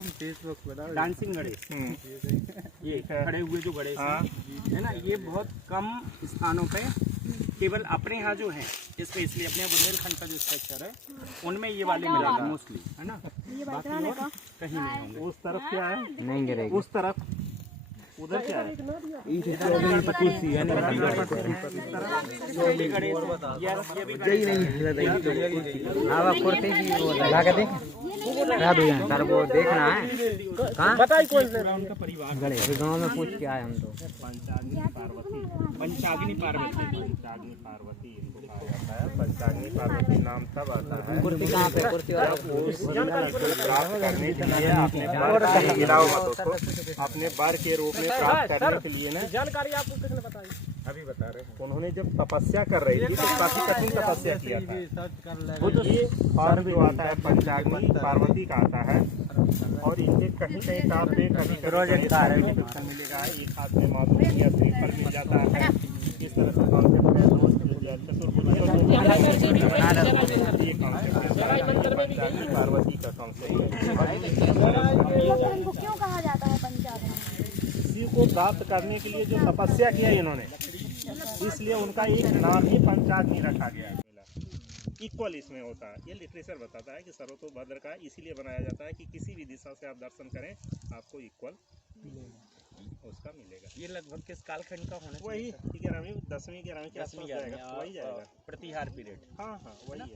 Dancing Ganesh, ये खड़े हुए जो गणेश है ना, ये बहुत कम स्थानों पे केवल अपने यहाँ जो है स्पेशली अपने बुंदेलखंड का जो स्ट्रक्चर है उनमें ये वाले मिलेंगे मोस्टली, है ना। बाकी और कहीं नहीं होंगे। उस तरफ क्या है? नहीं गिरेगी। उस तरफ उधर क्या है? सर वो देखना है कहाँ बताइए कौन से उनका परिवार गाँव में पूछ के आए हम तो। पंचाग्नि पार्वती, पंचाग्नि पार्वती, पंचाग्नि पार्वती इनको कहा जाता है। पंचाग्नि पार्वती नाम तब आता है कुर्सी कहाँ पे? कुर्सी वाला प्राप्त करने के लिए अपने बर के गिराओ मत उसको, अपने बर के रूप में प्राप्त करने के लिए ना जानकारी आपको किसने बताई? अभी बता रहे हैं। उन्होंने जब तपस्या कर रही थी तो काफी कठिन तपस्या किया था। वो तो ये पर्व जो आता है पंचाग्नि पार्वती का आता है और इनके कहीं कहीं काप में कभी मिलेगा, एक हाथ में माधुरी या श्रीफल मिल जाता है। इस तरह से कॉन्सेप्ट है। ये कॉन्सेप्ट है पंचाग्नि पार्वती का कॉन्सेप्ट क्यों कहा जाता है पंचाग्नि? शिव को प्राप्त करने के लिए जो तपस्या किया इन्होंने, इसलिए उनका एक नाम ही पंचाग्नि रखा गया है। इक्वल इसमें होता है। ये लिटरेचर बताता है कि सर्वतोभद्र का इसीलिए बनाया जाता है कि किसी भी दिशा से आप दर्शन करें आपको इक्वल उसका मिलेगा। ये लगभग किस कालखंड का होना? वही 11वीं 10वीं 11वीं के आसपास जाएगा, वही जाएगा। प्रतिहार पीरियड। हाँ हाँ वही है।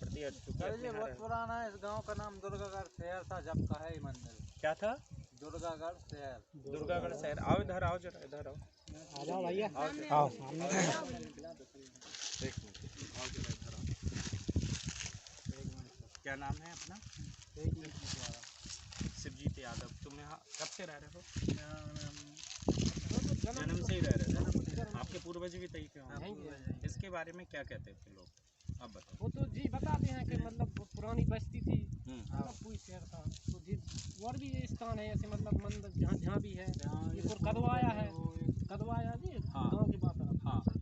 प्रतिहार बहुत पुराना है। इस गांव का नाम दुर्गागढ़ शहर था जब का है मंदिर। क्या था? दुर्गागढ़ शहर। दुर्गागढ़ शहर। आओ इधर आओ, जरा इधर आओ। आ जाओ भैया। आओ आओ। क्या नाम है अपना? शिवजीत यादव। तुम यहाँ कब से रह रहे हो? जन्म से ही रह रहे थे। आपके पूर्वज भी तय के होंगे। इसके बारे में क्या कहते थे लोग, आप बताओ। वो तो जी बताते हैं कि मतलब पुरानी बस्ती थी, कोई शहर था तो जी। और भी स्थान है ऐसे मतलब मंदिर जहाँ भी है। ये कदवाया है, कदवाया जी गाँव की बात है।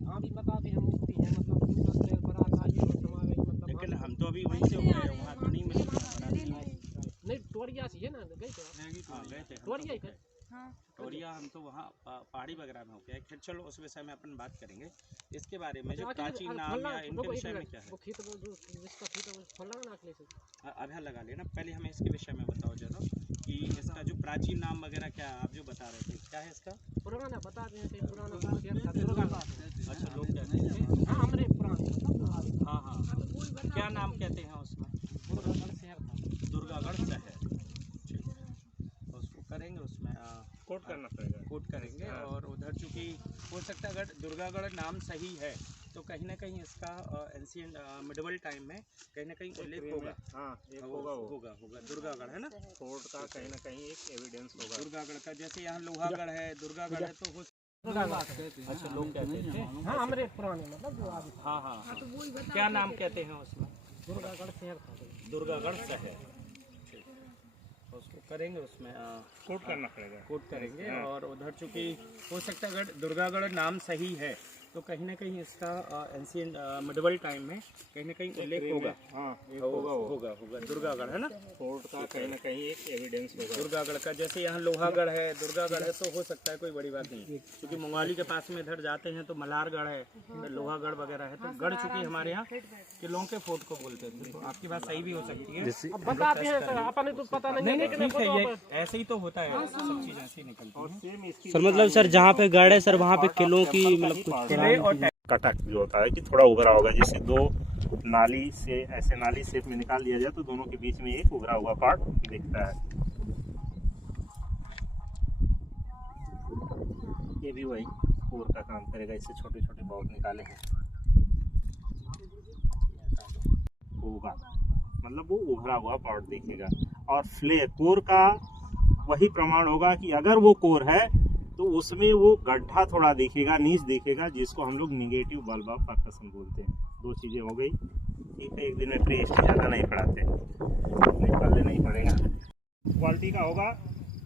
हाँ भी बताते हैं मूर्ति है मतलब बड़ा था ये समावेश मतलब। लेकिन हम तो अभी वहीं से हो गए, वहाँ तो नहीं मिले। नहीं टोरिया से है ना, गए थे? हाँ गए थे टोरिया ही थे। टोरिया हम तो वहाँ पहाड़ी वगैरह में हो गया। खैर चलो उस विषय में अपन बात करेंगे। इसके बारे में जो प्राचीन नाम या इनके विषय में क्या है। वो खेत जिसका खेत है वो फल लगाना अगले से अभी लगा लेना। पहले हमें इसके विषय में बताओ जरा कि इसका जो प्राचीन नाम वगैरह क्या है, आप जो बता रहे थे क्या है इसका? पुराना बताते हैं कि पुराना दुर्गागढ़। अच्छा लोग कहते हैं। हाँ हमरे पुराने हाँ हाँ क्या नाम कहते हैं उसमें? दुर्गागढ़ शहर था। दुर्गागढ़ शहर। उसको करेंगे, उसमें कोट करना पड़ेगा। कोट करेंगे। और उधर चूँकि हो सकता है अगर दुर्गागढ़ नाम सही है तो कहीं ना कहीं इसका एंशिएंट मिडिवल टाइम में कहीं ना कहीं उल्लेख होगा। हाँ एक होगा दुर्गागढ़ है ना। कोर्ट का कहीं ना कहीं एक एविडेंस होगा दुर्गागढ़ का। जैसे यहाँ लोहागढ़ है, दुर्गागढ़ है तो हो। अच्छा लोग कहते हैं। हाँ हमरे पुराने मतलब जो आगे। हाँ हाँ क्या नाम कहते हैं उसमें? दुर्गागढ़ शहर था। दुर्गागढ़ शहर। उसको करेंगे, उसमें कोट करना पड़ेगा। कोट करेंगे। और उधर चूँकि हो सकता है अगर दुर्गागढ़ नाम सही है तो कहीं ना कहीं इसका एंशिएंट मिडिवल टाइम में कहीं ना कहीं उल्लेख होगा। हाँ होगा दुर्गागढ़ है ना। कोर्ट का कहीं ना कहीं एक एविडेंस होगा दुर्गागढ़ का। जैसे यहाँ लोहागढ़ है, दुर्गागढ़ है तो हो सकता है, कोई बड़ी बात नहीं। क्योंकि मंगवाली के पास में इधर जाते हैं तो मल्हारगढ़ है, लोहागढ़ वगैरह है। तो गढ़ चूँकि हमारे यहाँ किलों के फोर्ट को बोलते थे, तो आपकी बात सही भी हो सकती है। अब बताते हैं सर, अपने तो पता नहीं है लेकिन ठीक है, ये ऐसे ही तो होता है, सब चीज़ ऐसे ही निकलती है। सर मतलब सर जहाँ पे गढ़ है सर वहाँ पे किलों की मतलब कुछ किले और कटक जो होता है कि थोड़ा उभरा होगा, जैसे दो नाली से ऐसे नाली शेप में निकाल दिया जाए तो दोनों के बीच में एक उभरा हुआ पार्ट दिखता है। ये भी वही कोर का काम करेगा। इससे छोटे छोटे बॉल निकाले हैं होगा, मतलब वो उभरा हुआ पार्ट दिखेगा। और फ्लेयर कोर का वही प्रमाण होगा कि अगर वो कोर है तो उसमें वो गड्ढा थोड़ा दिखेगा, नीच दिखेगा, जिसको हम लोग निगेटिव बल्ब ऑफ परकशन बोलते हैं। दो चीज़ें हो गई। ठीक है, एक दिन में प्रेस ज़्यादा नहीं पढ़ाते, निकालने नहीं पड़ेगा। क्वालिटी का होगा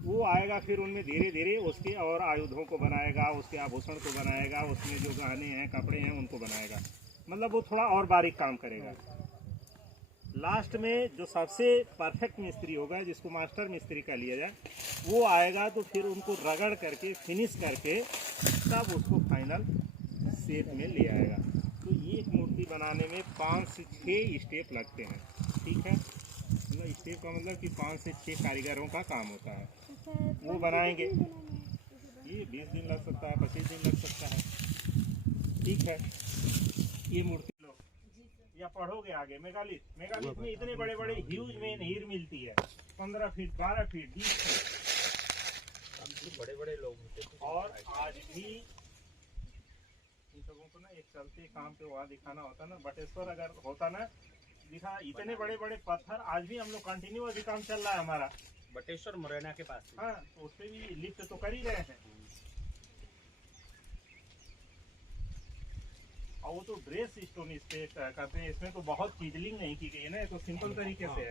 वो आएगा, फिर उनमें धीरे धीरे उसके और आयुधों को बनाएगा, उसके आभूषण को बनाएगा, उसमें जो गहने हैं कपड़े हैं उनको बनाएगा। मतलब वो थोड़ा और बारीक काम करेगा। लास्ट में जो सबसे परफेक्ट मिस्त्री होगा, जिसको मास्टर मिस्त्री का लिया जाए, वो आएगा तो फिर उनको रगड़ करके फिनिश करके तब उसको फाइनल शेप में ले आएगा। तो ये एक मूर्ति बनाने में 5 से 6 स्टेप लगते हैं। ठीक है, मतलब स्टेप का मतलब कि 5 से 6 कारीगरों का काम होता है। वो बनाएंगे, ये 20 दिन लग सकता है, 25 दिन लग सकता है। ठीक है, ये मूर्ति लो या पढ़ोगे आगे। मेगालिथ में इतने बड़े बड़े ह्यूज मेन हीर मिलती है, 15 फीट 12 फीट 20 फीट, बड़े बड़े लोग होते हैं। और आज भी इन लोगों को ना एक चलते काम पे वहाँ दिखाना होता ना, बटेश्वर अगर होता ना दिखा, इतने बड़े बड़े पत्थर आज भी हम लोग कंटिन्यू अभी काम चल रहा है हमारा बटेश्वर मुरैना के पास। हाँ, तो उस पे भी लिफ्ट तो कर ही रहे हैं। और वो तो ड्रेस स्टोन इस पे करते हैं, इसमें तो बहुत चिजलिंग नहीं की गई है ना, ये तो सिंपल तरीके से है।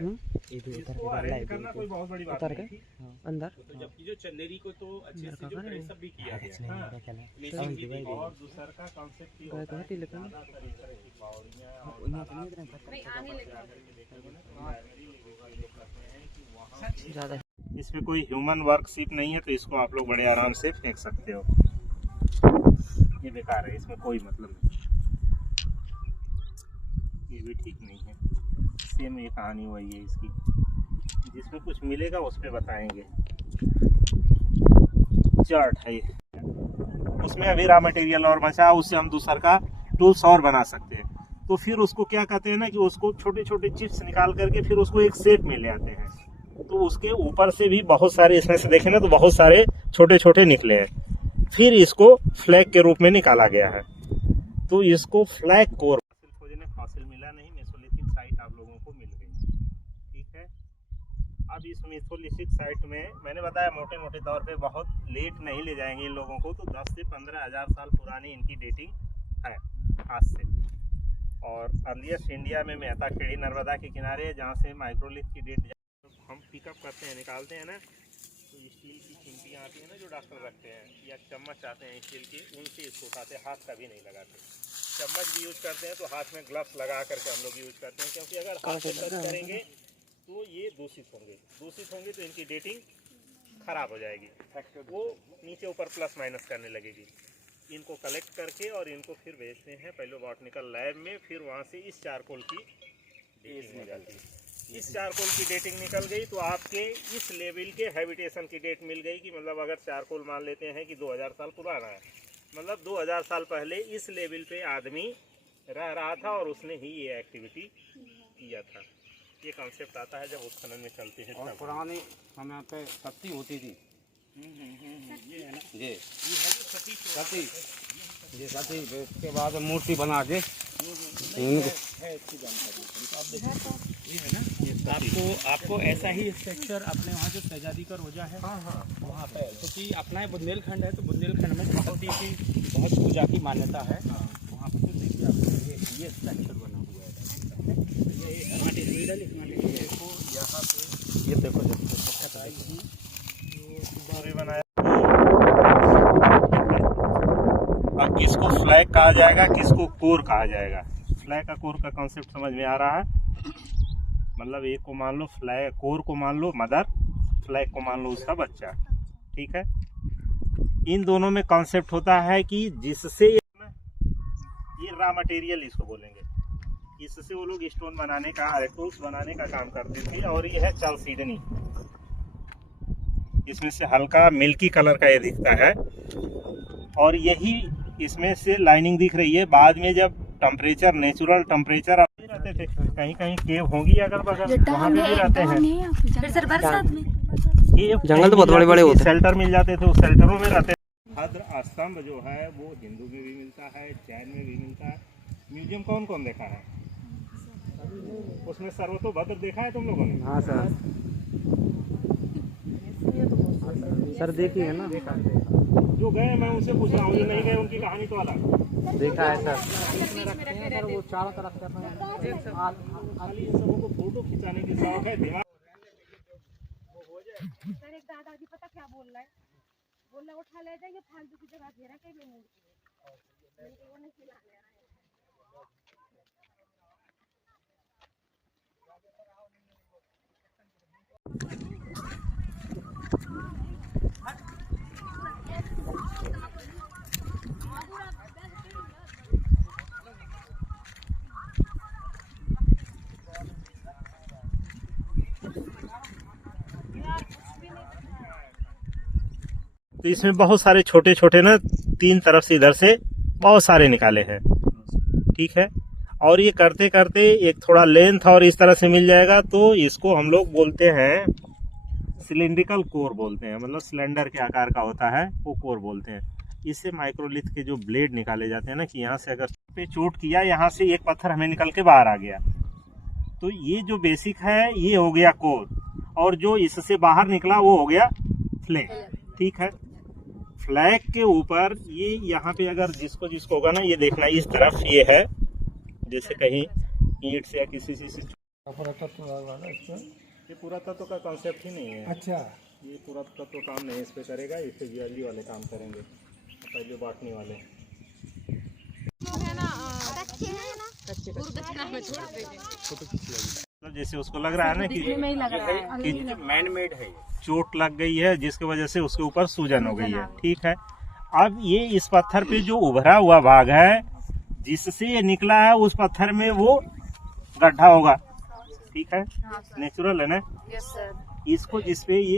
इसको अरेंज करना कोई बहुत बड़ी बात नहीं थी अंदर। तो जबकि जो चंदेरी को तो अच्छे से जो ड्रेसअप भी किया गया। हाँ, फिनिशिंग भी दी गई। और दूसरा का कांसेप्ट ये होता है कि ज़्यादा तरीके की बावड़ियाँ और ज़्यादा इसमें कोई ह्यूमन वर्कशिप नहीं है, तो इसको आप लोग बड़े आराम से फेंक सकते हो। ये बेकार है, इसमें कोई मतलब नहीं। ये भी ठीक नहीं है। सेम ये कहानी वही है इसकी, जिसमें कुछ मिलेगा उस पर बताएंगे। चार्ट है ये, उसमें अभी रॉ मटेरियल और बचा, उससे हम दूसरा का टूल्स और बना सकते हैं। तो फिर उसको क्या कहते हैं ना कि उसको छोटे छोटे चिप्स निकाल करके फिर उसको एक शेप में ले आते हैं। तो उसके ऊपर से भी बहुत सारे, इसमें से देखें ना तो बहुत सारे छोटे छोटे निकले हैं। फिर इसको फ्लैग के रूप में निकाला गया है। तो इसको फ्लैग कोर खोजने फॉसिल मिला नहीं, मेसोलिथिक साइट आप लोगों को मिल गई। ठीक है, अब इस मेसोलिथिक साइट में मैंने बताया मोटे मोटे तौर पे बहुत लेट नहीं ले जाएंगे इन लोगों को, तो 10 से 15 हज़ार साल पुरानी इनकी डेटिंग है आज से। और अर्लीस्ट इंडिया में मेहता खेड़ी नर्मदा के किनारे है, जहाँ से माइक्रोलिथ की डेट हम पिकअप करते हैं, निकालते हैं ना, तो स्टील की चिमटियाँ आती हैं ना जो डॉक्टर रखते हैं, या चम्मच आते हैं स्टील के, उनसे इसको उठाते हैं, हाथ का भी नहीं लगाते। चम्मच भी यूज करते हैं तो हाथ में ग्लव्स लगा करके हम लोग यूज करते हैं, क्योंकि अगर हाथ से टच करेंगे तो ये दूषित होंगे तो इनकी डेटिंग खराब हो जाएगी, वो नीचे ऊपर प्लस माइनस करने लगेगी। इनको कलेक्ट करके और इनको फिर भेजते हैं पहले बॉटनिकल लैब में, फिर वहाँ से इस चारकोल की डेटिंग हो जाती है। इस चारकोल की डेटिंग निकल गई तो आपके इस लेवल के हैबिटेशन की डेट मिल गई, कि मतलब अगर चारकोल मान लेते हैं कि 2000 साल पुराना है, मतलब 2000 साल पहले इस लेवल पे आदमी रह रहा था और उसने ही ये एक्टिविटी किया था। ये कॉन्सेप्ट आता है जब उत्खनन में चलते हैं। और पुराने समय पे सती होती थी। ये है ना, जी ये है जो सती जी सती, उसके बाद मूर्ति बना के ये है ना। आपको ऐसा ही स्ट्रक्चर अपने वहाँ जो शहजादी का रोजा है वहाँ पे, क्योंकि अपना ये बुंदेलखंड है, तो बुंदेलखंड में सती की बहुत पूजा की मान्यता है। वहाँ पर तो देखिए आपको ये स्ट्रक्चर बना हुआ है, ये मटेरियल देखो यहाँ पे, ये देखो बनाया। अब किसको फ्लैग कहा जाएगा, किसको कोर कहा जाएगा। फ्लैग का कोर का कॉन्सेप्ट समझ में आ रहा है, मतलब एक को मान लो फ्लैग, कोर को मान लो मदर, फ्लैग को मान लो उसका बच्चा। ठीक है, इन दोनों में कॉन्सेप्ट होता है कि जिससे ये रॉ मटेरियल इसको बोलेंगे, इससे वो लोग स्टोन बनाने का, टूल्स बनाने का काम करते थे। और ये है चालसीडनी, इसमें से हल्का मिल्की कलर का ये दिखता है, और यही इसमें से लाइनिंग दिख रही है। बाद में जब टेम्परेचर, नेचुरल टेम्परेचर रहते थे, कहीं कहीं केव होंगी अगल बगल, वहाँ पे भी रहते हैं। फिर सर बरसात में ये जंगल तो बहुत बड़े बड़े होते हैं, शेल्टर मिल जाते थे, उस शेल्टरों में रहते थे। भद्र स्तंभ जो है वो हिंदू में भी मिलता है, जैन में भी मिलता है। म्यूजियम कौन कौन देखा है, उसमें सर्वतोभद्र देखा है तुम लोगों ने? हाँ सर देखिए ना, जो गए मैं उनसे पूछ रहा हूँ, जो नहीं गए उनकी कहानी तो अलग। देखा है सर, इसमें रखते हैं सर, वो चारों तरफ कर रहे हैं। खाली इन सबों को फोटो खिंचाने की शौक है, दिमाग सर एक दादाजी पता क्या बोल रहा है, बोल रहा उठा ले जाइए, फालतू की जगह घेरा कहीं भी नहीं, वो नहीं खिला ले रहा है। तो इसमें बहुत सारे छोटे छोटे ना 3 तरफ से इधर से बहुत सारे निकाले हैं, ठीक है। और ये करते करते एक थोड़ा लेंथ और इस तरह से मिल जाएगा, तो इसको हम लोग बोलते हैं सिलिंड्रिकल कोर बोलते हैं, मतलब सिलेंडर के आकार का होता है वो कोर बोलते हैं। इससे माइक्रोलिथ के जो ब्लेड निकाले जाते हैं ना, कि यहाँ से अगर पे चोट किया, यहाँ से एक पत्थर हमें निकल के बाहर आ गया, तो ये जो बेसिक है ये हो गया कोर, और जो इससे बाहर निकला वो हो गया फ्लैग, ठीक है। फ्लैग के ऊपर ये यहाँ पे अगर जिसको जिसको होगा ना, ये देखना इस तरफ ये है, जैसे कहीं ईंट से या किसी से ये पुरातत्व का कॉन्सेप्ट ही नहीं है। अच्छा, ये पुरातत्व काम नहीं इस पे करेगा, इस पे जियोलॉजी वाले काम करेंगे, पहले बांटने वाले। मतलब जैसे उसको लग रहा है ना कि मैन मेड है, चोट लग गई है जिसकी वजह से उसके ऊपर सूजन हो गई है, ठीक है। अब ये इस पत्थर पे जो उभरा हुआ भाग है जिससे ये निकला है, उस पत्थर में वो गड्ढा होगा, ठीक है, नेचुरल है ना। इसको जिसपे ये